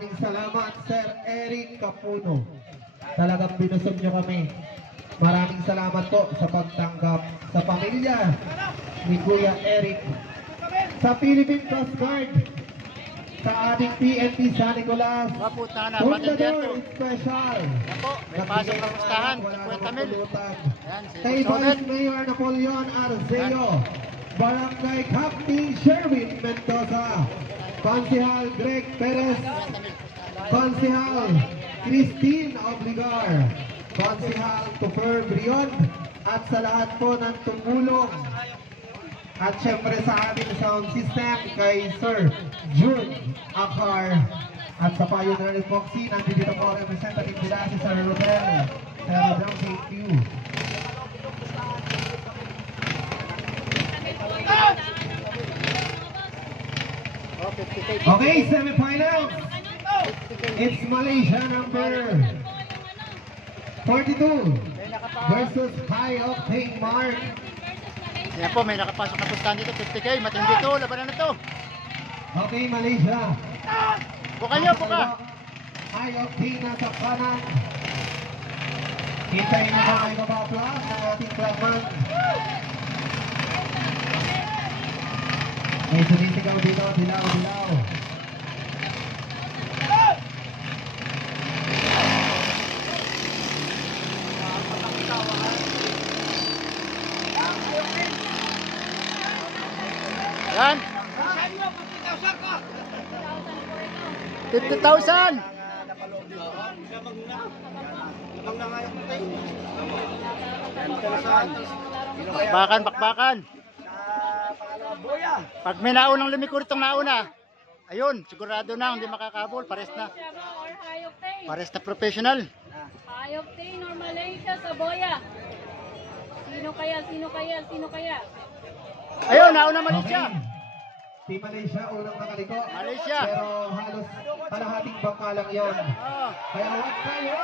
Maraming salamat, Sir Eric Capuno. Talagang binusog nyo kami. Maraming salamat po sa pagtanggap sa pamilya ni Kuya Eric. Sa Philippine Coast Guard, sa ating PNP San Nicolas, Fundador Special. May pasok ng pustahan, 50,000. Kay Vice Mayor Napoleon Arceo, Barangay Captain Sherwin Mendoza, Konsehal Greg Perez, Konsehal Christine Obligar, Konsehal Tufer Brion, at sa lahat po ng tumulong. At syempre sa ating sound system kay Sir June Akar. At sa payo na rin Foxy, nandito po representative nila si Sir Rodel. Sir Rodel, thank you. Okay, semifinals. It's Malaysia number 42 versus High Octane Mark. Yan po, may nakapasok na pustahan dito, 50K, matindi to, labanan na to. Okay, Malaysia. Buka nyo, buka. High Octane nasa kanan. Hintayin mo ba may babapla ng ating clubman? May sumisigaw dito, dilaw, dilaw. Yan. 50,000. Bakbakan, bakbakan. Pag may naunang lumiko itong nauna, ayun, sigurado na, hindi makakabol. Pares na. Pares na professional. High Octane or Malaysia sa Boya. Sino kaya, sino kaya, sino kaya? Ayun, nauna Malaysia. Si Malaysia unang nakaliko. Malaysia. Pero halos kalahating bangka lang yun. Kaya huwag kayo.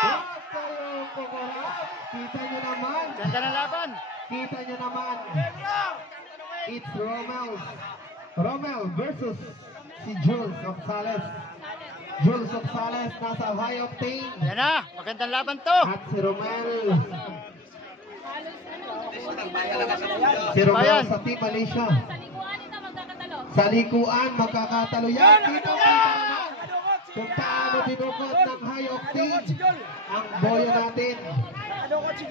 Huwag kayo kumura. Kita nyo naman. Ganda ng laban. Kita nyo naman. It's Romel versus si Jules of Sales. Jules of Sales nasa High Octane. Yan na, magandang laban to. At si Romel. Si Ayan. Romel sa Team Malaysia. Sa likuan ito magkakatalo. Sa likuan, magkakatalo yan. Kita kung paano dinukot ng High Octane ang boya natin.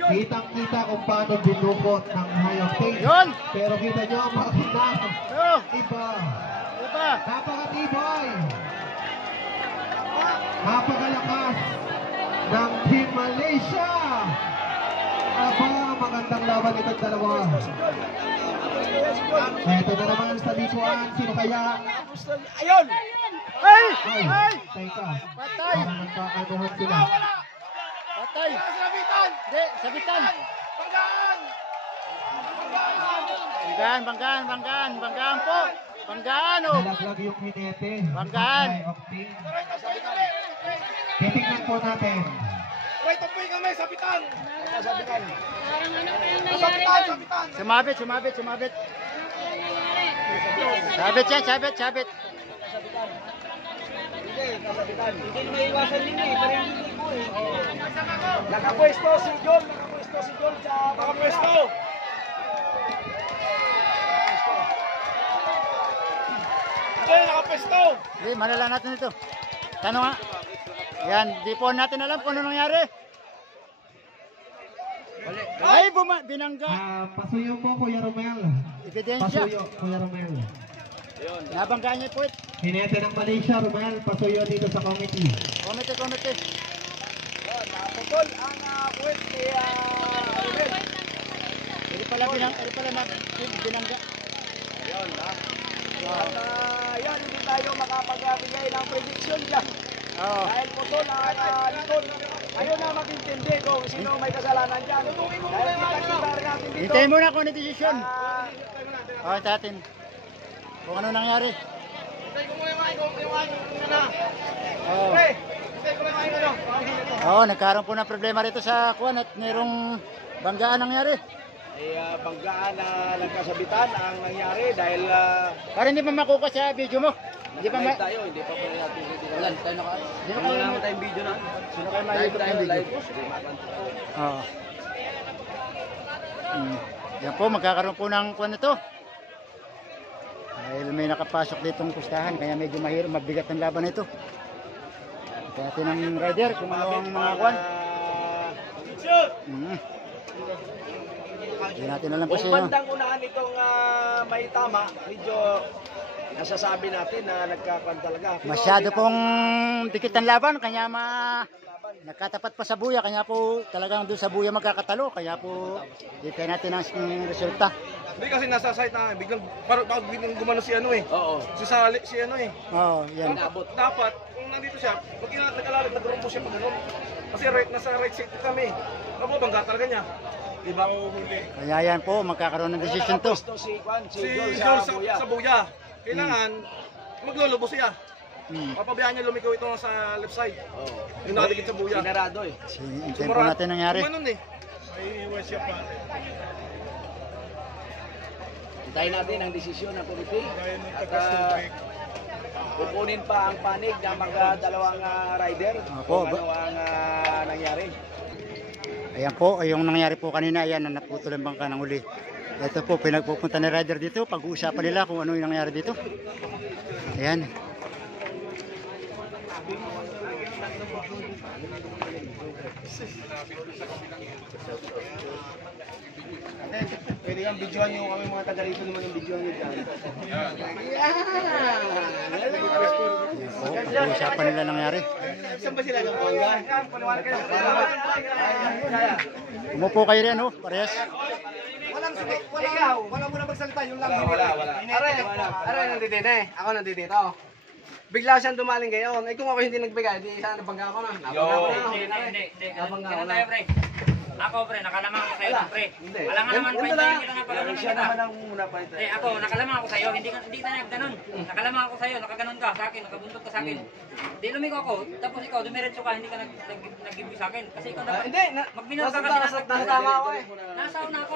Kitang-kita kung paano dinukot ng High Octane. Yun. Pero kita nyo ang makina. Yo. Iba. Diba? Napakatibay. Napakalakas ng Team Malaysia. Aba, magandang laban itong dalawa. Eto na naman sa likuan. Sino kaya? Ayun! Ay! Ay, Ay! teka. Patay! Parang nagkakanuhan sila. Patay! Sabitan! Hindi, sabitan! Banggaan! Banggaan, banggaan, banggaan, banggaan po! Banggaan oh! Nalaglag yung hinete. Banggaan. High Octane. Titignan po natin. Right of way kami, sabitan! Sabitan! Parang ano kayang nangyari Sabitan! doon? Sabitan! Sumabit, sumabit, sumabit! Ano kayang nangyari? Sabit yan, sabit, sabit! Hindi maiwasan din eh, parang hindi ko eh. Nakapwesto si John sa nakapwesto! Okay, nakapwesto! Hindi, malala natin ito. Tanong nga. Yan, di po natin alam kung ano nangyari. Ay, binangga. Pasuyo po, Kuya Romel. Ebidensya. Pasuyo, Kuya Romel. Nabanggaan niya po it. Hinete ng Malaysia, Romel. Pasuyo dito sa committee. Komite, komite. Naputol ang puwet ni Romel. Eri pala na binangga. Ayun, ha? At yan, hindi tayo makapagbigay ng prediction dyan. Oo. Dahil putol ang likod. Ayaw na mag-intindi kung sino may kasalanan dyan. Dahil kita rin natin dito. Hintayin mo na kung ano desisyon. Ah, Sa atin. Kung ano nangyari. Oo. Oo, nagkaroon po ng problema rito sa kuwan at mayroong banggaan nangyari. ay banggaan na nagkasabitan ang nangyari dahil Para hindi pa makuha sa video mo. Di ba Live tayo, hindi pa pala natin. Wala, tayo naka... Di ba Wala kayo naman tayong video na. Sino kayo Live makikita tayo, ng video? live. Oo. Yan po, magkakaroon po ng kuwan ito. Dahil may nakapasok ditong pustahan, kaya medyo mahirap, mabigat ang laban ito. Kaya natin ang rider kung ano ang mga kuwan. Hindi natin alam po Kung sino. bandang unahan itong may tama, medyo nasasabi natin na nagkakan talaga. Pero Masyado hindi pong dikit ang laban, kaya nagkatapat pa sa buya, kaya po talagang doon sa buya magkakatalo, kaya po hintay natin ang resulta. Hindi kasi nasa site na biglang gumano si ano eh. Oo. Si ano eh. Oo, yan. Dapat kung nandito siya, pag nag-alalit nag-rumbo siya pag ganun. Kasi nasa right side kami. Mababangga talaga niya. Di ba? Kaya yan po, magkakaroon ng decision to. Nakapwesto si Juan, si Si Jol Joel sa Buya. sa buya. Kailangan maglulubo siya. Hmm. Papabayaan niya lumikaw ito sa left side. Oo. Yung nakadikit sa buya. Sinarado eh. Hintayin po natin nangyari. Gumanon eh. May iwas siya pa. Hintayin natin ang desisyon ng committee. At kukunin pa ang panig ng mga dalawang rider. Opo, Kung ano ang nangyari. Ayan po, yung nangyari po kanina, ayan, naputol ang bangka ng uli. Ito po, pinagpupunta ni rider dito, pag-uusapan nila kung ano yung nangyari dito. Ayan. Pwede kang videoan nyo kami mga taga rito naman yung videoan nyo dyan. Ayan po, pag-uusapan nila nangyari. Saan ba sila ng bangga? Umupo kayo rin, oh, parehas. Walang sige, wala muna magsalita, yung lang. Wala. Aray, nandito eh. Ako nandito. Bigla siyang dumaling ngayon. Eh kung ako hindi nagbigay, di sana nabangga ako na. Nabangga ako na. Hindi. Nabangga ako Ganun na. tayo, pre. Ako, pre, nakalamang ako sa'yo, pre. Hindi. Wala nga naman, pre, tayo kita nga pala Siya naman ang muna pa ito. Ako, nakalamang ako sa'yo, hindi tayo nagganon. Nakalamang ako sa'yo, nakaganon ka sa akin, nakabuntot ka sa akin. Di lumiko ako, tapos ikaw, dumiretso ka, hindi ka nag-give sa akin. Kasi ikaw dapat, Hindi, magminaw ka kasi nasa tama ako eh. Nasa una ako.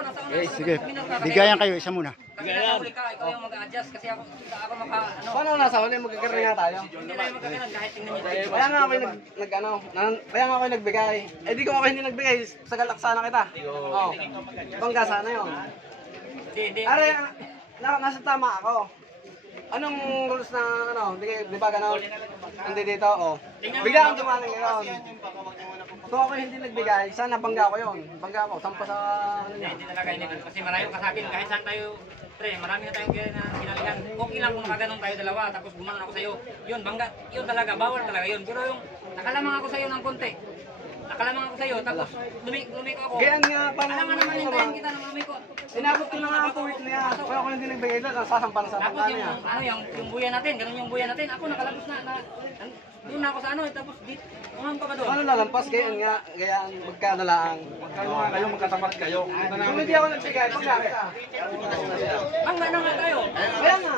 Sige, Magminaw ka kasi. bigayan kayo, isa muna. Kasi nasa huli ka, ikaw yung mag-a-adjust, kasi ako maka, ano, Paano nasa huli, magkakaroon nga tayo. hindi tayo magkaganon kahit tingnan niyo. Kaya nga ako kaya nga ako nagbigay. Eh di ko ako hindi nagbigay, sagalak sana kita. Oo. Bangga sana yun. Hindi. Aray, nasa tama ako. Anong rules na di ba gano'n? Hindi dito, oh. Bigla akong dumaling ngayon. Kung ako hindi nagbigay, sana bangga ko yun. Bangga ko, sampa sa Hindi talaga hindi. Kasi malayo ka sa akin, kahit saan tayo, pre, marami na tayong kinalingan. Okay lang kung nakaganon tayo dalawa, tapos gumanon ako sa'yo. Yun, bangga, yun talaga, bawal talaga yun. Pero yung, nakalamang ako sa'yo ng konti. Nakalamang ako sa'yo, tapos lumiko ako. Ganyan nga, paano Alam nga naman, hintayin kita ng lumiko. Inabot ko na nga ang puwit niya. Kaya ako hindi nagbigay doon, sasampa na sa Tapos bangga yung, niya. yung buya natin, ganun yung buya natin. Ako nakalabos na doon na ako sa tapos umam pa ba doon? Ano lalampas, ganyan nga, ganyan, magkadalaang. Kayo magkatapat kayo. Kung hindi ako nagbigay, bangga kita. Bangga na nga tayo. Kaya nga,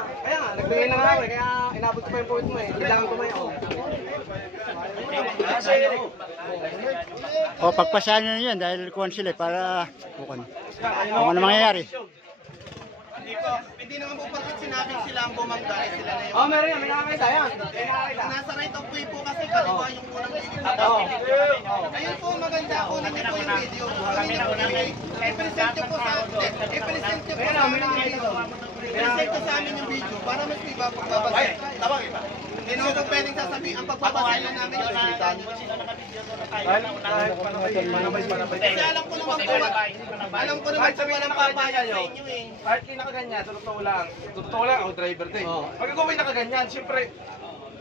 nagbigay na nga ako eh, kaya inabot ko pa yung puwit mo eh. Kailangan ko may ako. O, pagpasahan nyo yan dahil kuhan sila para kuhan. Kung ano mangyayari. Hindi naman po bakit sinabing sila ang bumangga, sila na yun. Oh, meron yan, may nakakita yan. May nakakita. Nasa right of way po kasi kaliwa yung unang video. Oo. Ayun po maganda, kunin niyo po yung video. Kunin niyo po yung video. I-present niyo po sa amin yung video. I-present niyo sa amin yung video para mas may pagbabasay. Hindi naman po pwedeng sasabihin, ang pagbabasay lang namin yung salita niyo. Kasi alam ko naman po walang papaya sa inyo eh. Kahit hindi nakaganyan, totoo lang. Totoo lang, ako driver to eh. Pag ikaw may nakaganyan, siyempre,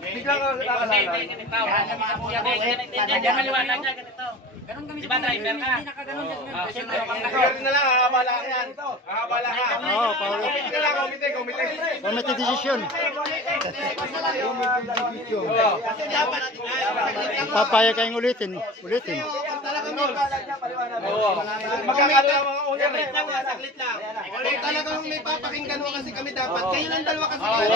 biglang ka nakakalala. Ganun kami sa driver ka. Hindi nakaganon dyan. Siyempre, Kaya rin na lang, hakabala ka yan. Hakabala ka. Oo, Paolo. Komite ka lang, komite. Committee decision. Kasi dapat, Papaya kayong ulitin. Ulitin. talagang may Oo. Magkakalo lang mga owner eh. saglit lang. Kung talagang may papakinggan mo kasi kami dapat, kayo lang dalawa kasi Kasi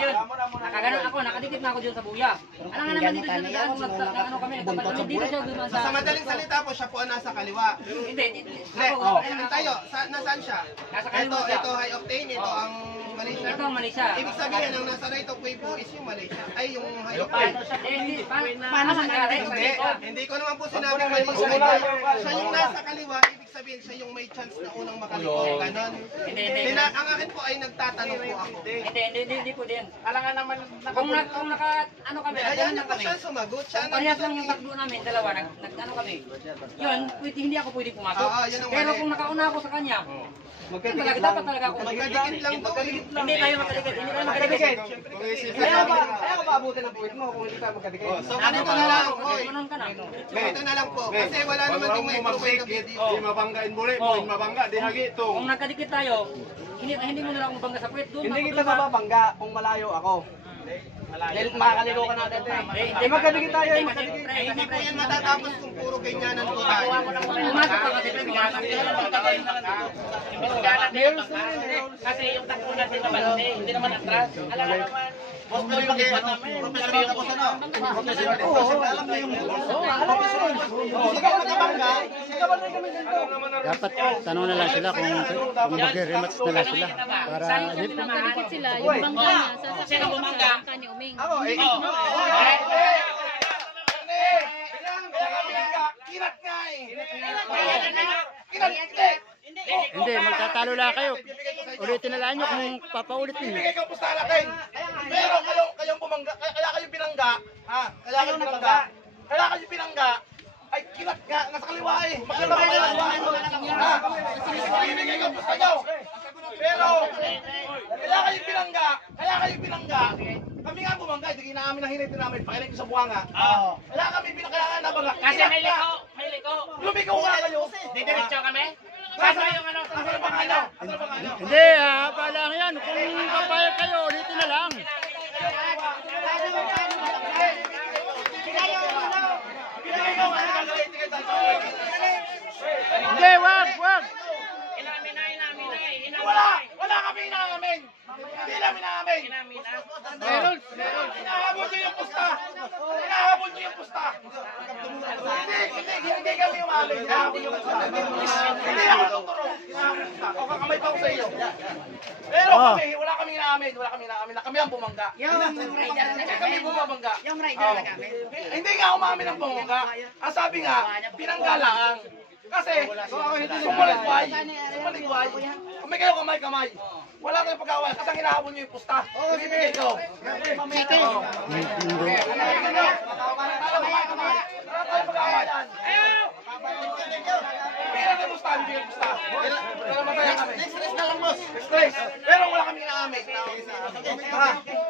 yun, nakaganon ako, nakadikit na ako dyan sa buya. Alam nga naman dito siya nag-ano kami, nagpapalit. Dito siya dumaan Sa madaling salita po, siya po ang nasa kaliwa. Hindi. Hindi, Ako, tayo, nasaan siya? Nasa kaliwa siya. Ito high octane, ito ang Malaysia. Ito ang Malaysia. Ibig sabihin, ang nasa right of way po is yung Malaysia. Ay, yung hayop. Hindi, paano Hindi ko naman po sinabi Malaysia. Siya yung nasa kaliwa, ibig sabihin siya yung may chance na unang makaliwa. Ganon. Hindi. Ang akin po ay nagtatanong po ako. Hindi po din. Alangan naman Kung naka, ano kami, Ayan ganun na lang po kami. siya sumagot. Siya Kung parehas lang yung takbo namin, dalawa, ano kami. Yun, hindi ako pwede pumasok. Yan ang Pero mali. kung nakauna ako sa kanya, magkadikit dapat talaga ako. Magkadikit lang po. Hindi tayo makadikit. Hindi tayo makadikit. Ayaw ko pa abutin ang puwit mo kung hindi tayo magkadikit. So, ganito na lang. Ganun ka na. Ganito na lang po. Kasi wala naman yung may profile na video. mabanggain boleh, Oh. mabangga, di hagi to. Kung nagkadikit tayo, hindi mo na lang akong bangga sa puwet doon. Hindi kita mababangga kung malayo ako. Dahil makakaligo ka natin eh. Hindi magkadikit tayo eh. Magkadikit. Hindi po yan matatapos kung puro ganyanan po tayo. Pumasok ka kasi pumasok. Kasi yung takbo natin naman, hindi naman atras. Alam mo naman. Alam mo yung Dapat tanong na lang sila kung magre-rematch na lang sila para Magkadikit sila, yung bangka niya, sasakyan ko sa bangka ni Uming. hindi magtatalo lang kayo. Ulitin na lang nyo kung papaulit niyo. Ibigay ko po sa akin. Pero kayong bumangga, kaya kayong pinangga, ha? Kaya kayong pinangga, ay kinat nga, nasa kaliwa eh. Makaliwa kayo, ha? Ibigay ko po sa inyo. Pero, kaya kayong pinangga, kami nga bumangga, hindi namin nahinit namin, pakinig ko sa buwanga. Kaya kami pinakailangan na bangga. Kasi may liko. Lumikaw nga kayo. Didiretso kami. Sasa yung ano? Sasa yung ano? Hindi, haba lang yan. Kung papayag kayo, ulitin na lang. Hindi, wag. Wala kami inamin. Hindi namin inamin. Meron. Hinahabol niyo yung pusta. Hindi kami umamin. Hinahabol yung pusta. Hindi ako tuturo. O kakamay pa ako sa iyo. Pero wala kami inamin. Kami ang bumangga. Kami bumabangga. Hindi nga umamin ang bumangga. Ang sabi nga, pinangga lang. Kasi, sumaligway. Kung may kayo kamay. Wala kayong pag-away. Kasi ang hinahabol niyo yung pusta. Ibibigay ko. Pero wala kami naamin.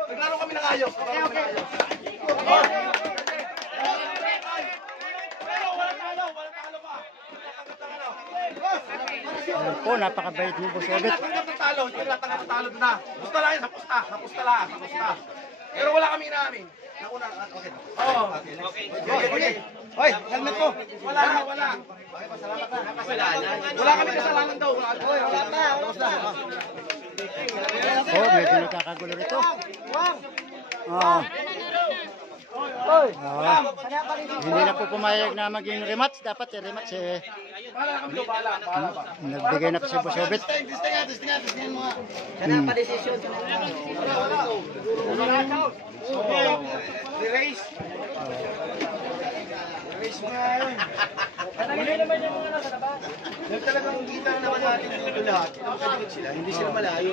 Naglaro kami ng ayos. Ayan po, napakabait ni Boss Obet. Talo, hindi lang talo doon na. Pusta lang yun, sa pusta. Pero wala kami naamin. Nauna, okay. Oo. Okay. Hoy, helmet ko. Wala. Wala kami kasalanan daw. Wala na. Oh, medyo nakakagulo rito. Hindi na po pumayag na maging rematch. Dapat rematch eh. Nagbigay na po si Boss Obet. Talagang kita naman natin dito lahat. Hindi sila malayo.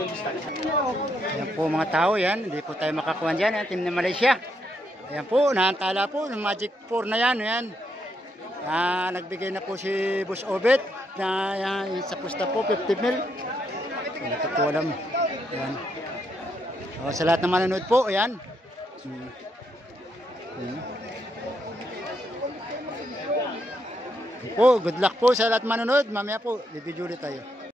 Ayan po mga tao yan. Hindi po tayo makakuha dyan. Yan, team ng Malaysia. Ayan po, naantala po. Ng Magic 4 na yan. Ayan. Nagbigay na po si Boss Obet na yan, sa pusta po 50 mil. Hindi ko po alam. Ayan. O, sa lahat ng manonood po, ayan. Po, good luck po sa lahat manonood. Mamaya po, video ulit tayo.